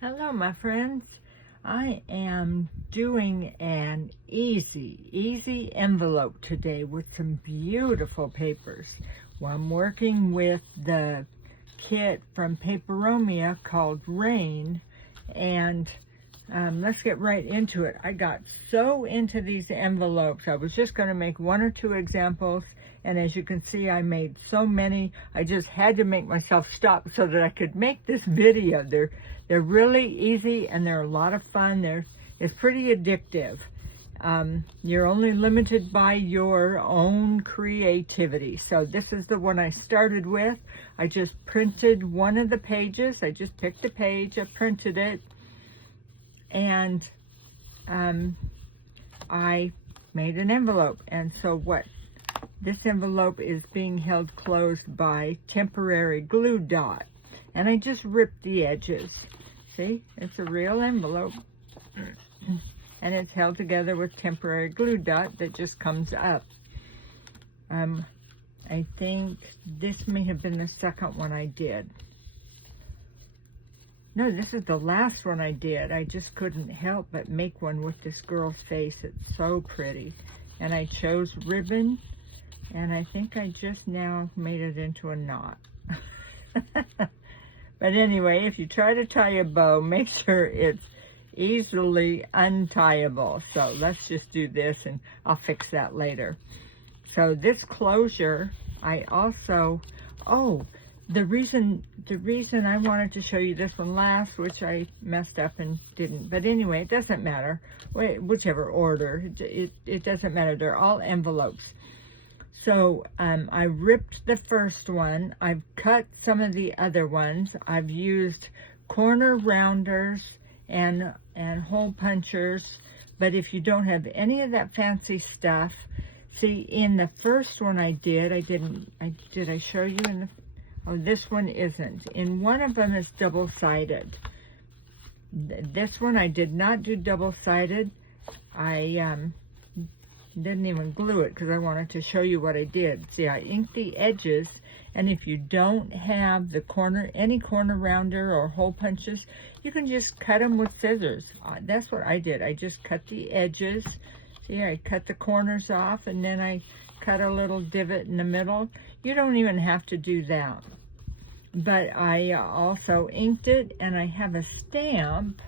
Hello, my friends. I am doing an easy envelope today with some beautiful papers. Well, I'm working with the kit from Paperomia called Rain, and let's get right into it. I got so into these envelopes. I was just going to make one or two examples, and as you can see, I made so many. I just had to make myself stop so that I could make this video. They're really easy and they're a lot of fun. It's pretty addictive. You're only limited by your own creativity. So this is the one I started with. I just printed one of the pages. I just picked a page, I printed it, and I made an envelope. And so this envelope is being held closed by temporary glue dot. And I just ripped the edges. See, it's a real envelope. And it's held together with temporary glue dot that just comes up. I think this may have been the second one I did. No, this is the last one I did. I just couldn't help but make one with this girl's face. It's so pretty. And I chose ribbon, and I think I just now made it into a knot. But anyway, if you try to tie a bow, make sure it's easily untieable. So let's just do this, and I'll fix that later. So this closure, I also, the reason I wanted to show you this one last, which I messed up and didn't, but anyway, it doesn't matter, whichever order, it doesn't matter, they're all envelopes. So I ripped the first one, I've cut some of the other ones, I've used corner rounders and hole punchers, but if you don't have any of that fancy stuff, see, in the first one did I show you in the, this one isn't. In one of them is double-sided. This one I did not do double-sided. I didn't even glue it because I wanted to show you what I did. See, I inked the edges, and if you don't have any corner rounder or hole punches, you can just cut them with scissors. That's what I did. I just cut the edges. See, I cut the corners off, and then I cut a little divot in the middle. You don't even have to do that. But I also inked it, and I have a stamp,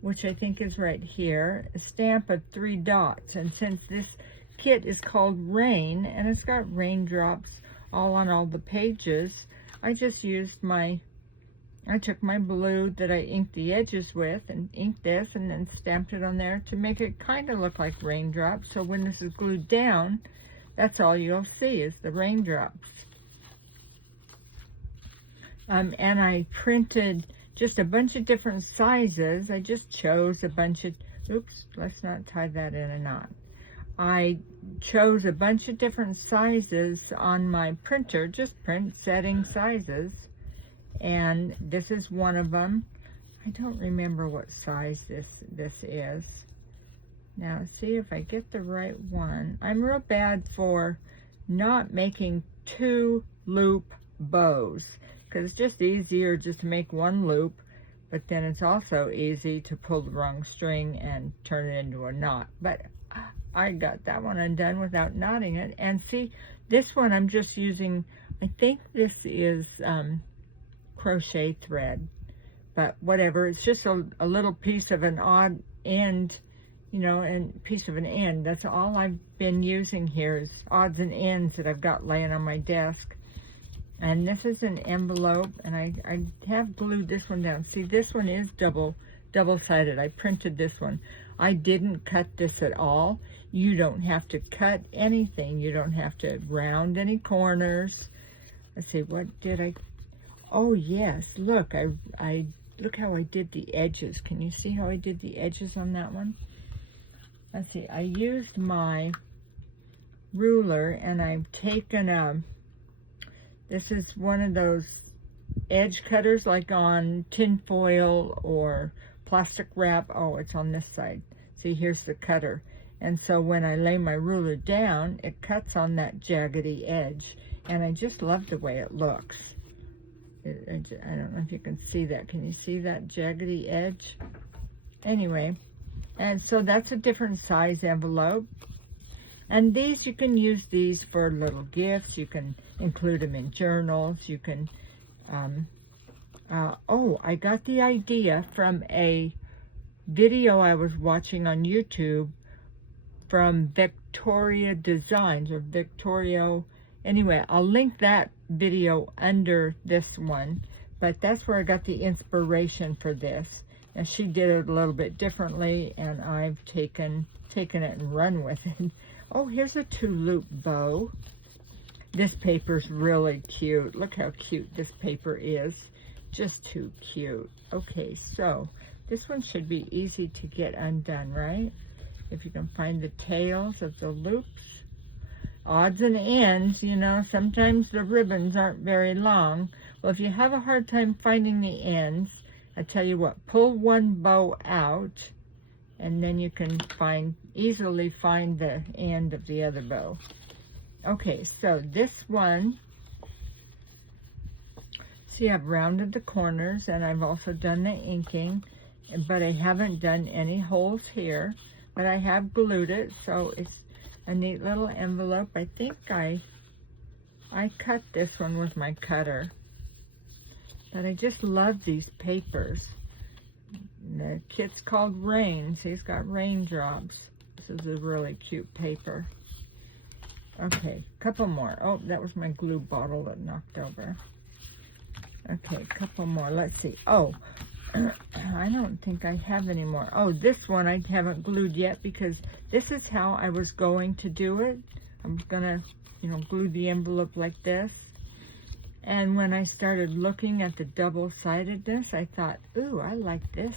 which I think is right here, a stamp of 3 dots. And since this kit is called Rain, and it's got raindrops all on all the pages, I just used I took my blue that I inked the edges with and inked this and then stamped it on there to make it kind of look like raindrops. So when this is glued down, that's all you'll see is the raindrops. And I printed just a bunch of different sizes. I just chose a bunch of, oops, let's not tie that in a knot. I chose a bunch of different sizes on my printer, just print setting sizes. And this is one of them. I don't remember what size this is. Now, see if I get the right one. I'm real bad for not making 2 loop bows, because it's just easier just to make 1 loop, but then it's also easy to pull the wrong string and turn it into a knot. But I got that one undone without knotting it. And see, this one I'm just using, I think this is crochet thread, but whatever, it's just a little piece of an odd end, and piece of an end. That's all I've been using here is odds and ends that I've got laying on my desk. And this is an envelope, and I have glued this one down. See, this one is double-sided. I printed this one. I didn't cut this at all. You don't have to cut anything. You don't have to round any corners. Let's see, what did I? Oh yes, look, I look how I did the edges. Can you see how I did the edges on that one? Let's see, I used my ruler, and I've taken this is one of those edge cutters like on tin foil or plastic wrap. Oh, it's on this side. See, here's the cutter. And so when I lay my ruler down, it cuts on that jaggedy edge. And I just love the way it looks. I don't know if you can see that. Can you see that jaggedy edge? Anyway, and so that's a different size envelope. And these, you can use these for little gifts. You can include them in journals. You can, oh, I got the idea from a video I was watching on YouTube from Vectoria Designs, or Vectoria. Anyway, I'll link that video under this one, but that's where I got the inspiration for this. And she did it a little bit differently, and I've taken it and run with it. Oh, here's a 2-loop bow. This paper's really cute. Look how cute this paper is. Just too cute. Okay, so this one should be easy to get undone, right? If you can find the tails of the loops. Odds and ends, you know, sometimes the ribbons aren't very long. Well, if you have a hard time finding the ends, I tell you what, pull one bow out, and then you can easily find the end of the other bow. Okay, so this one, see, I've rounded the corners, and I've also done the inking, but I haven't done any holes here, but I have glued it, so it's a neat little envelope. I think I cut this one with my cutter. But I just love these papers. The kit's called Rains. He's got raindrops. This is a really cute paper. Okay, couple more. Oh, that was my glue bottle that knocked over. Okay, couple more. Let's see. Oh, I don't think I have any more. Oh, this one I haven't glued yet because this is how I was going to do it. I'm gonna, you know, glue the envelope like this. And when I started looking at the double-sidedness, I thought, ooh, I like this.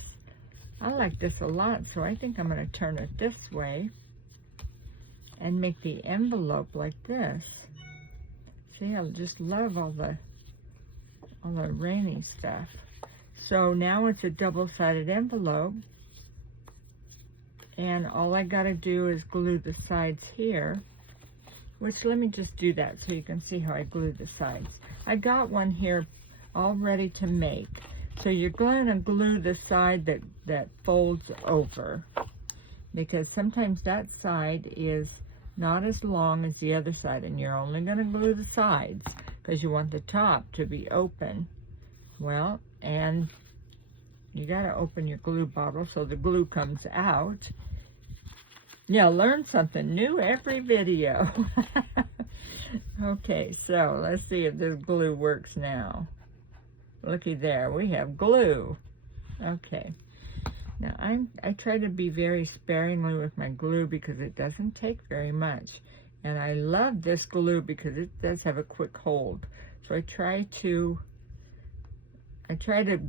I like this a lot, so I think I'm going to turn it this way and make the envelope like this. See, I just love all the rainy stuff. So now it's a double-sided envelope, and all I got to do is glue the sides here, which let me just do that so you can see how I glue the sides. I got one here all ready to make. So you're going to glue the side that folds over, because sometimes that side is not as long as the other side, and you're only going to glue the sides because you want the top to be open. Well, and you got to open your glue bottle so the glue comes out. Yeah, learn something new every video. Okay, so let's see if this glue works now. Looky there, we have glue. Okay, now I try to be very sparingly with my glue because it doesn't take very much. And I love this glue because it does have a quick hold. So I try to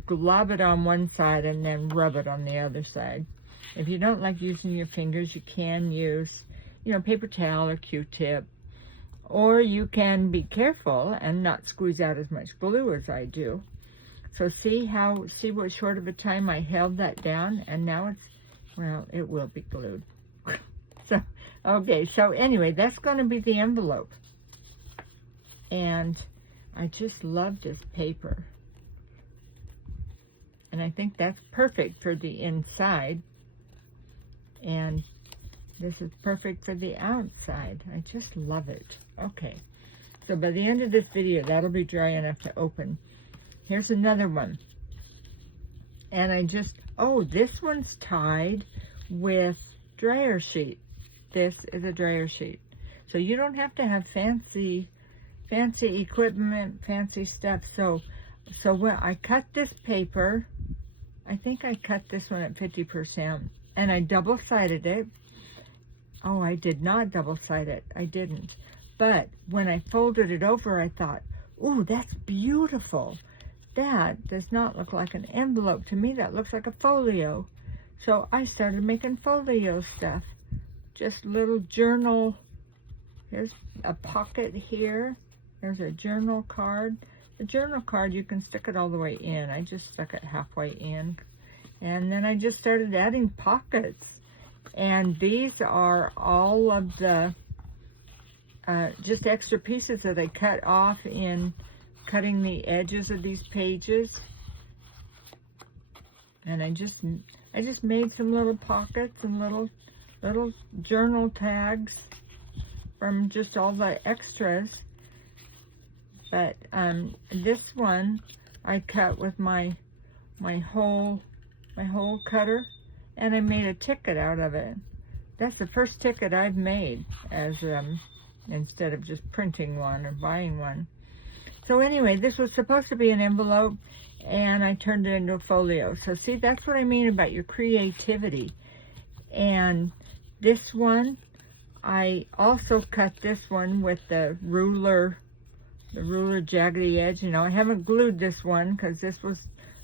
glob it on one side and then rub it on the other side. If you don't like using your fingers, you can use, you know, paper towel or Q-tip. Or you can be careful and not squeeze out as much glue as I do. So see what short of a time I held that down, and now it's, well, it will be glued. So, okay, so anyway, that's going to be the envelope. And I just love this paper. And I think that's perfect for the inside. And this is perfect for the outside. I just love it. Okay, so by the end of this video, that'll be dry enough to open. Here's another one. And I just, oh, this one's tied with dryer sheet. This is a dryer sheet. So you don't have to have fancy equipment, fancy stuff. So when I cut this paper, I think I cut this one at 50%, and I double-sided it. Oh, I did not double-side it. I didn't. But when I folded it over, I thought, ooh, that's beautiful. That does not look like an envelope. To me, that looks like a folio. So I started making folio stuff. Just little journal. Here's a pocket here. There's a journal card. The journal card, you can stick it all the way in. I just stuck it halfway in. And then I just started adding pockets. And these are all of the just extra pieces that I cut off in cutting the edges of these pages. And I just made some little pockets and little journal tags from just all the extras. But this one I cut with my hole cutter, and I made a ticket out of it. That's the first ticket I've made as instead of just printing one or buying one. So anyway, this was supposed to be an envelope, and I turned it into a folio. So see, that's what I mean about your creativity. And this one, I also cut this one with the ruler jaggedy edge. You know, I haven't glued this one because this was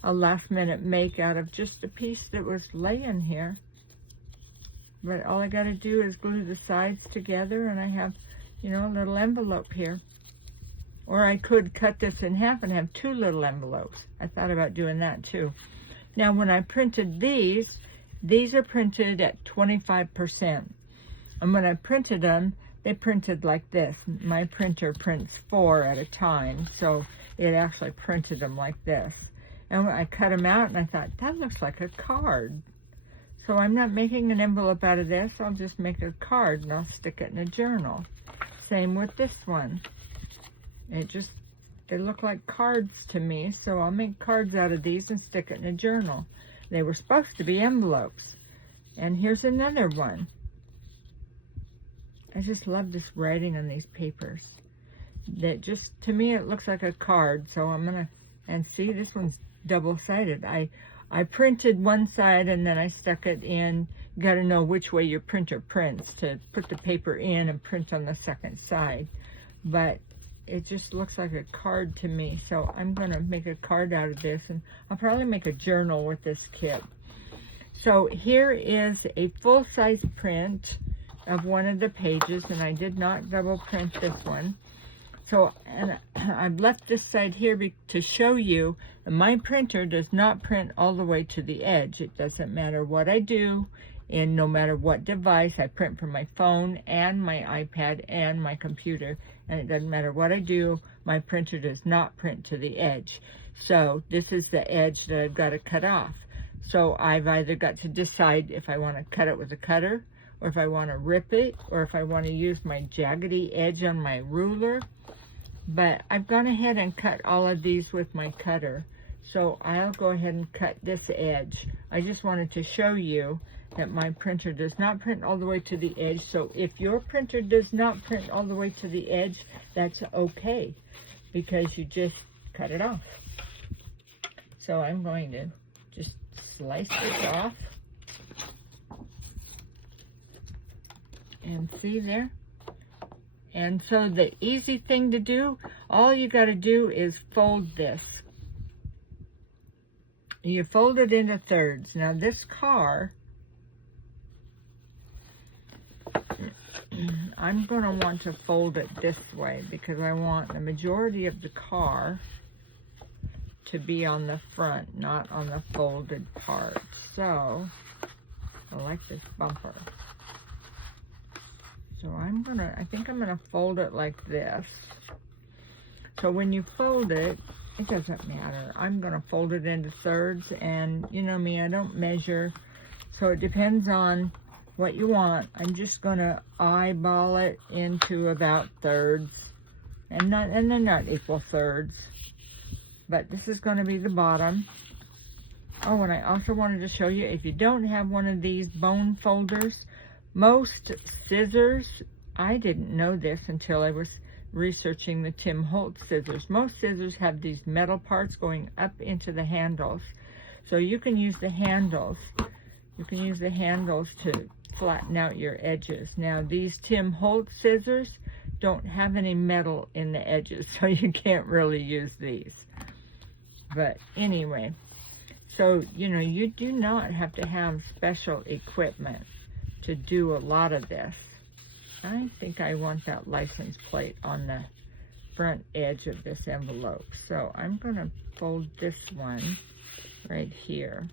a last minute make out of just a piece that was laying here. But all I got to do is glue the sides together, and I have, you know, a little envelope here. Or I could cut this in half and have two little envelopes. I thought about doing that too. Now when I printed these are printed at 25%. And when I printed them, they printed like this. My printer prints 4 at a time, so it actually printed them like this. And I cut them out, and I thought, that looks like a card. So I'm not making an envelope out of this. I'll just make a card, and I'll stick it in a journal. Same with this one. They look like cards to me, so I'll make cards out of these and stick it in a journal. They were supposed to be envelopes. And here's another one. I just love this writing on these papers. That just, to me, it looks like a card, so I'm gonna, and see, this one's double-sided. I printed one side and then I stuck it in. You gotta know which way your printer prints to put the paper in and print on the second side. But it just looks like a card to me, so I'm gonna make a card out of this, and I'll probably make a journal with this kit. So here is a full-size print of one of the pages, and I did not double print this one. So, and I've left this side here to show you that my printer does not print all the way to the edge. It doesn't matter what I do, and no matter what device. I print from my phone and my iPad and my computer, and it doesn't matter what I do, my printer does not print to the edge. So this is the edge that I've got to cut off. So I've either got to decide if I want to cut it with a cutter, or if I want to rip it, or if I want to use my jaggedy edge on my ruler. But I've gone ahead and cut all of these with my cutter. So I'll go ahead and cut this edge. I just wanted to show you that my printer does not print all the way to the edge. So if your printer does not print all the way to the edge, that's okay, because you just cut it off. So I'm going to just slice this off. And see there? And so the easy thing to do, all you got to do is fold this. You fold it into thirds. Now this car, I'm going to want to fold it this way because I want the majority of the car to be on the front, not on the folded part. So, I like this bumper. So I think I'm gonna fold it like this. So when you fold it, it doesn't matter. I'm gonna fold it into thirds, and you know me, I don't measure. So it depends on what you want. I'm just gonna eyeball it into about thirds, and they're not equal thirds. But this is gonna be the bottom. Oh, and I also wanted to show you, if you don't have one of these bone folders, most scissors, I didn't know this until I was researching the Tim Holtz scissors. Most scissors have these metal parts going up into the handles. So you can use the handles. You can use the handles to flatten out your edges. Now these Tim Holtz scissors don't have any metal in the edges, so you can't really use these. But anyway, so you know, you do not have to have special equipment to do a lot of this. I think I want that license plate on the front edge of this envelope. So I'm going to fold this one right here.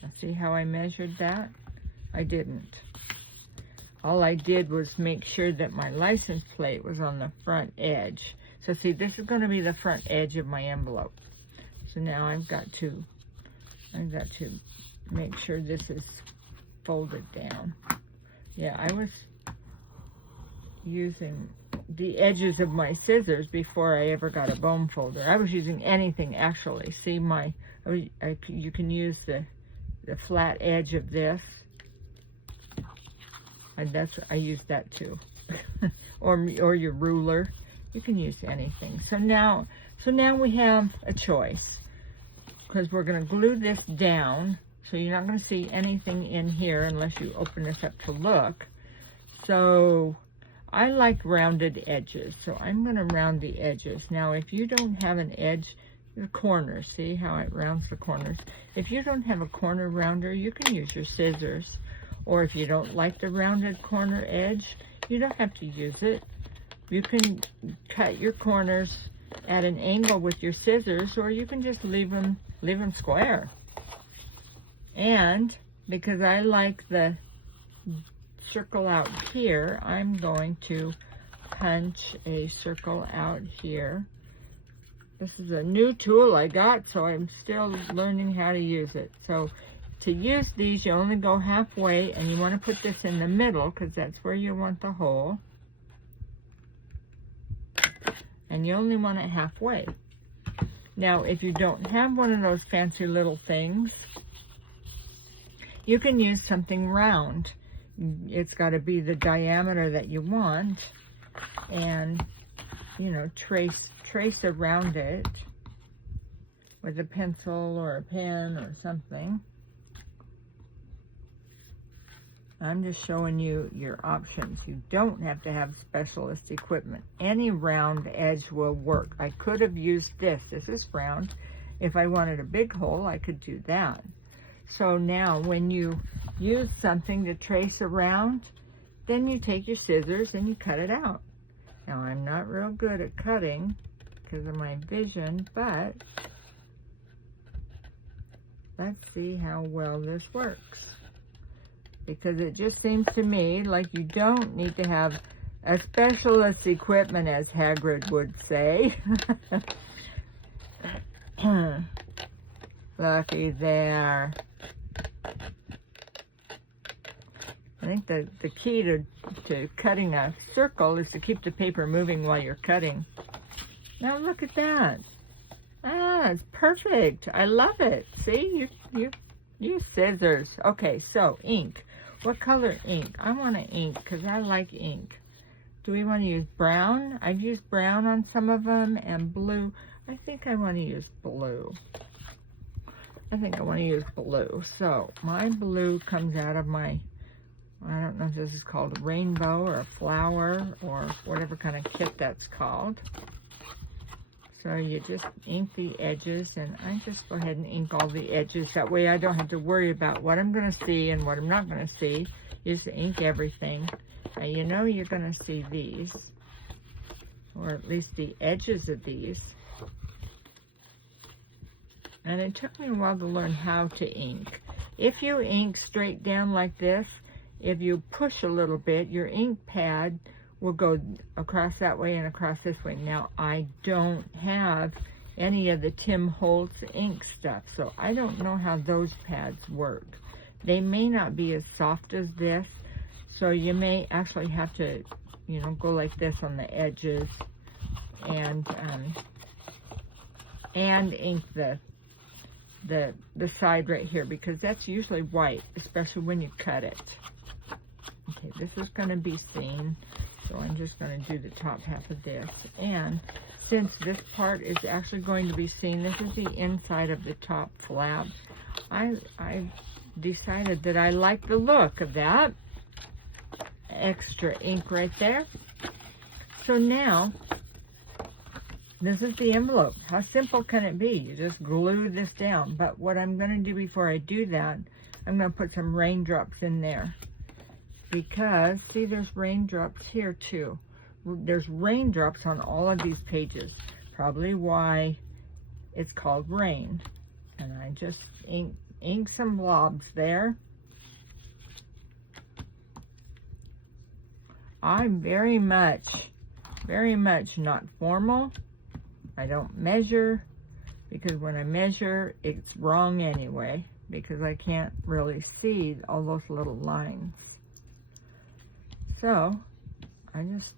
Now see how I measured that? I didn't. All I did was make sure that my license plate was on the front edge. So see, this is going to be the front edge of my envelope. So now I've got to make sure this is folded down. Yeah, I was using the edges of my scissors before I ever got a bone folder. I was using anything actually. See you can use the flat edge of this. And I use that too. or your ruler. You can use anything. So now we have a choice, because we're going to glue this down, so you're not going to see anything in here unless you open this up to look. So I like rounded edges, so I'm going to round the edges. Now if you don't have an edge, the corners, see how it rounds the corners? If you don't have a corner rounder, you can use your scissors. Or if you don't like the rounded corner edge, you don't have to use it. You can cut your corners at an angle with your scissors, or you can just leave them square. And because I like the circle out here, I'm going to punch a circle out here. This is a new tool I got, so I'm still learning how to use it. So to use these, you only go halfway, and you want to put this in the middle, because that's where you want the hole. And you only want it halfway. Now, if you don't have one of those fancy little things, you can use something round. It's got to be the diameter that you want, and, you know, trace around it with a pencil or a pen or something. I'm just showing you your options. You don't have to have specialist equipment. Any round edge will work. I could have used this. This is round. If I wanted a big hole, I could do that. So now when you use something to trace around, then you take your scissors and you cut it out. Now I'm not real good at cutting because of my vision, but let's see how well this works. Because it just seems to me like you don't need to have a specialist equipment, as Hagrid would say. Looky there. I think the key to cutting a circle is to keep the paper moving while you're cutting. Now look at that. Ah, it's perfect. I love it. See, you use scissors. Okay, so ink. What color ink? I want to ink because I like ink. Do we want to use brown? I've used brown on some of them, and blue. I think I want to use blue. So my blue comes out of my, I don't know if this is called a rainbow or a flower or whatever kind of kit that's called. So you just ink the edges, and I just go ahead and ink all the edges. That way I don't have to worry about what I'm going to see and what I'm not going to see. You just ink everything. Now you know you're going to see these, or at least the edges of these. And it took me a while to learn how to ink. If you ink straight down like this, if you push a little bit, your ink pad will go across that way and across this way. Now, I don't have any of the Tim Holtz ink stuff, so I don't know how those pads work. They may not be as soft as this, so you may actually have to, you know, go like this on the edges and ink the side right here, because that's usually white, especially when you cut it. Okay, this is going to be seen. So I'm just going to do the top half of this. And since this part is actually going to be seen, this is the inside of the top flap. I decided that I like the look of that. Extra ink right there. So now, this is the envelope. How simple can it be? You just glue this down. But what I'm going to do before I do that, I'm going to put some raindrops in there. Because, see, there's raindrops here too. There's raindrops on all of these pages. Probably why it's called rain. And I just ink some blobs there. I very much very much not formal. I don't measure, because when I measure, it's wrong anyway, because I can't really see all those little lines. So I just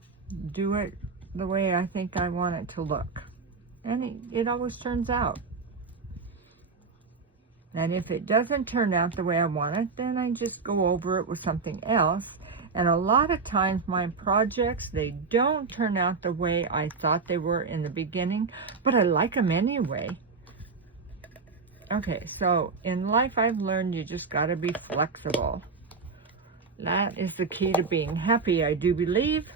do it the way I think I want it to look. And it always turns out. And if it doesn't turn out the way I want it, then I just go over it with something else. And a lot of times my projects, they don't turn out the way I thought they were in the beginning, but I like them anyway. Okay, so in life I've learned you just got to be flexible. That is the key to being happy, I do believe.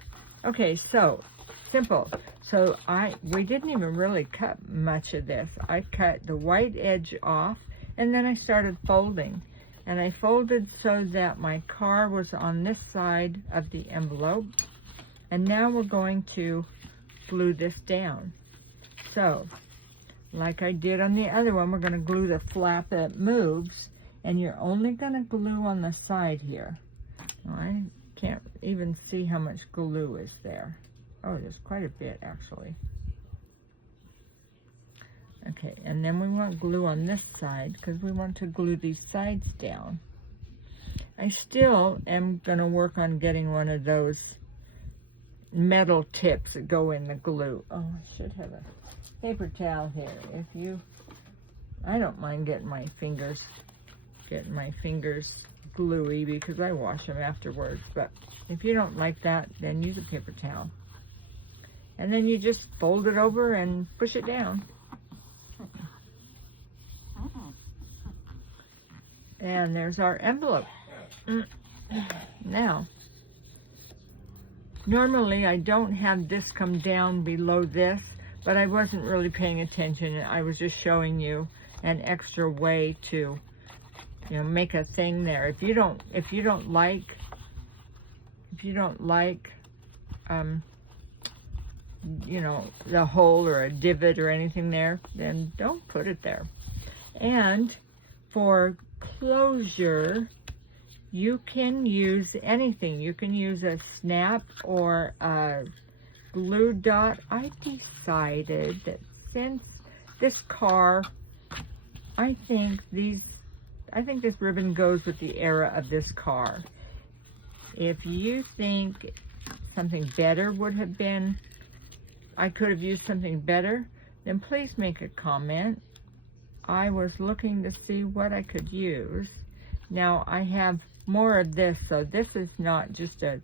Okay, so simple. So we didn't even really cut much of this. I cut the white edge off, and then I started folding. And I folded so that my car was on this side of the envelope. And now we're going to glue this down. So, like I did on the other one, we're going to glue the flap that moves. And you're only going to glue on the side here. I can't even see how much glue is there. Oh, there's quite a bit, actually. Okay, and then we want glue on this side because we want to glue these sides down. I still am going to work on getting one of those metal tips that go in the glue. Oh, I should have a paper towel here. I don't mind getting my fingers gluey because I wash them afterwards. But if you don't like that, then use a paper towel. And then you just fold it over and push it down. And there's our envelope. Now, normally I don't have this come down below this, but I wasn't really paying attention. I was just showing you an extra way to, make a thing there. If you don't like, the hole or a divot or anything there, then don't put it there. And for closure, you can use anything. You can use a snap or a glue dot. I decided that since this car, I think this ribbon goes with the era of this car. If you think something better would have been, I could have used something better, then please make a comment. I was looking to see what I could use. Now I have more of this, so this is not just a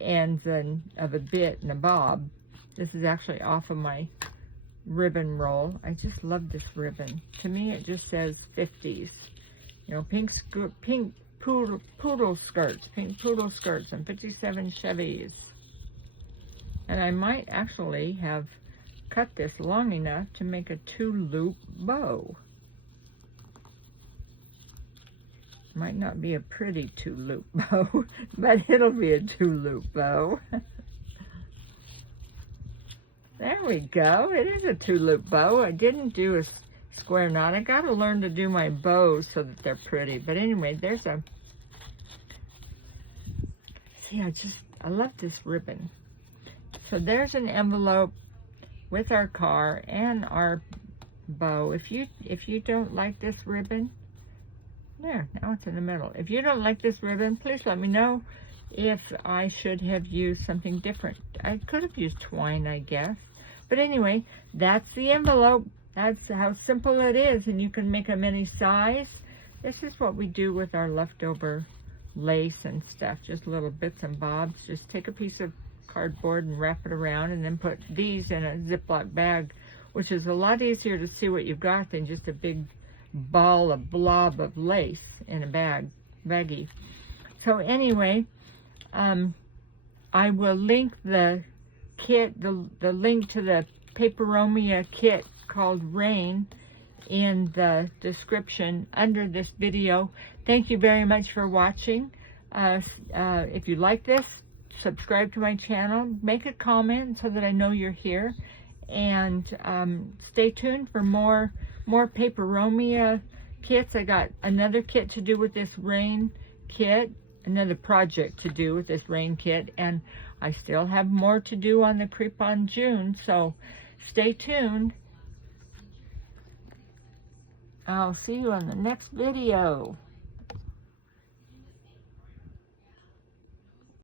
ends of a bit and a bob. This is actually off of my ribbon roll. I just love this ribbon. To me, it just says 50s. Pink poodle skirts and 57 Chevys. And I might actually have cut this long enough to make a 2-loop bow. Might not be a pretty 2-loop bow, but it'll be a 2-loop bow. There we go. It is a 2-loop bow. I didn't do a square knot. I got to learn to do my bows so that they're pretty. But anyway, there's a... See, I love this ribbon. So there's an envelope with our car and our bow. If you don't like this ribbon, there, now it's in the middle. If you don't like this ribbon, please let me know if I should have used something different. I could have used twine, I guess. But anyway, that's the envelope. That's how simple it is, and you can make them any size. This is what we do with our leftover lace and stuff, just little bits and bobs. Just take a piece of cardboard and wrap it around, and then put these in a Ziploc bag, which is a lot easier to see what you've got than just a big blob of lace in a baggie. So anyway, I will link the kit, the link to the Paperomia kit called Rain in the description under this video. Thank you very much for watching. If you like this, subscribe to my channel, make a comment so that I know you're here, and stay tuned for more Paperomia kits. I got another kit to do with this Rain kit, another project to do with this rain kit, and I still have more to do on the Creep on June, so stay tuned. I'll see you on the next video.